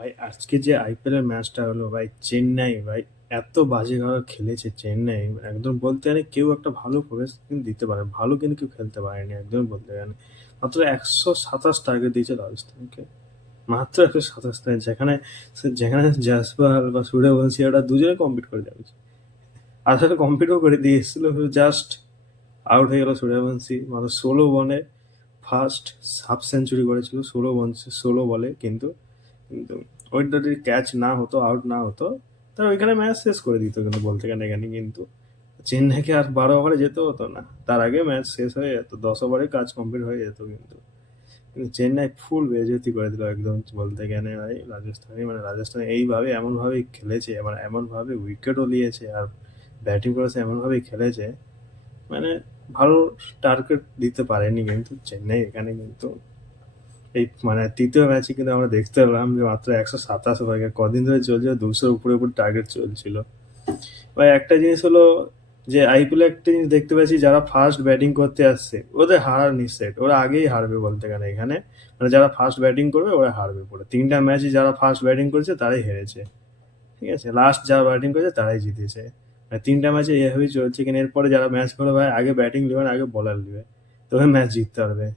ভাই আজকে যে আইপিএল এর ম্যাচটা হলো ভাই, চেন্নাই ভাই এত বাজেভাবে খেলেছে চেন্নাই। একদম বলতে গেলে কেউ একটা ভালো প্রবেশ কিন্তু দিতে পারে, ভালো কিন্তু কেউ খেলতে পারেনি একদম বলতে গেলে। মাত্র 127 টার্গেট দিয়েছে রাজস্থানকে, মাত্র 127 রান, যেখানে যেখানে জাসপাল বা সূর্যবংশী ওরা দুজনে কম্পিট করে যাবে, আর সাথে কম্পিটও করে দিয়ে এসেছিল। জাস্ট আউট হয়ে গেল সূর্যবংশী মাত্র 16 বলে। ফার্স্ট হাফ সেঞ্চুরি করেছিল 16 বলে, কিন্তু কিন্তু ওইটা যদি ক্যাচ না হতো, আউট না হতো, তাহলে ওইখানে ম্যাচ শেষ করে দিত কিন্তু বলতে গেলে এখানে। কিন্তু চেন্নাইকে আর 12 ওভারে যেতে হতো না, তার আগে ম্যাচ শেষ হয়ে যেত, 10 ওভারে কাজ কমপ্লিট হয়ে যেত। কিন্তু কিন্তু চেন্নাই ফুল বেজতি করে দিল একদম বলতে গেলে ভাই। রাজস্থানে এইভাবে এমনভাবে খেলেছে, মানে এমনভাবে উইকেটও নিয়েছে, আর ব্যাটিং করেছে এমনভাবেই খেলেছে, মানে ভালো টার্গেট দিতে পারেনি কিন্তু চেন্নাই এখানে। কিন্তু এই মানে তৃতীয় ম্যাচে কিন্তু আমরা দেখতে পেলাম যে মাত্র 127 ওভার, কদিন ধরে চলছে 200 উপরে উপর টার্গেট চলছিল ভাই। একটা জিনিস হলো যে আইপিএল একটা জিনিস দেখতে পাচ্ছি, যারা ফার্স্ট ব্যাটিং করতে আসছে ওদের হারার নিশ্চিত, ওরা আগেই হারবে বলতে গেলে এখানে। মানে যারা ফার্স্ট ব্যাটিং করবে ওরা হারবে পুরো, 3টা ম্যাচই যারা ফার্স্ট ব্যাটিং করেছে তারাই হেরেছে, ঠিক আছে। লাস্ট যারা ব্যাটিং করেছে তারাই জিতেছে, মানে 3টা ম্যাচে এভাবেই চলছে। কিন্তু এরপরে যারা ম্যাচ করে ভাই, আগে ব্যাটিং নেবে না, আগে বলার নেবে, তবে ম্যাচ জিততে পারবে।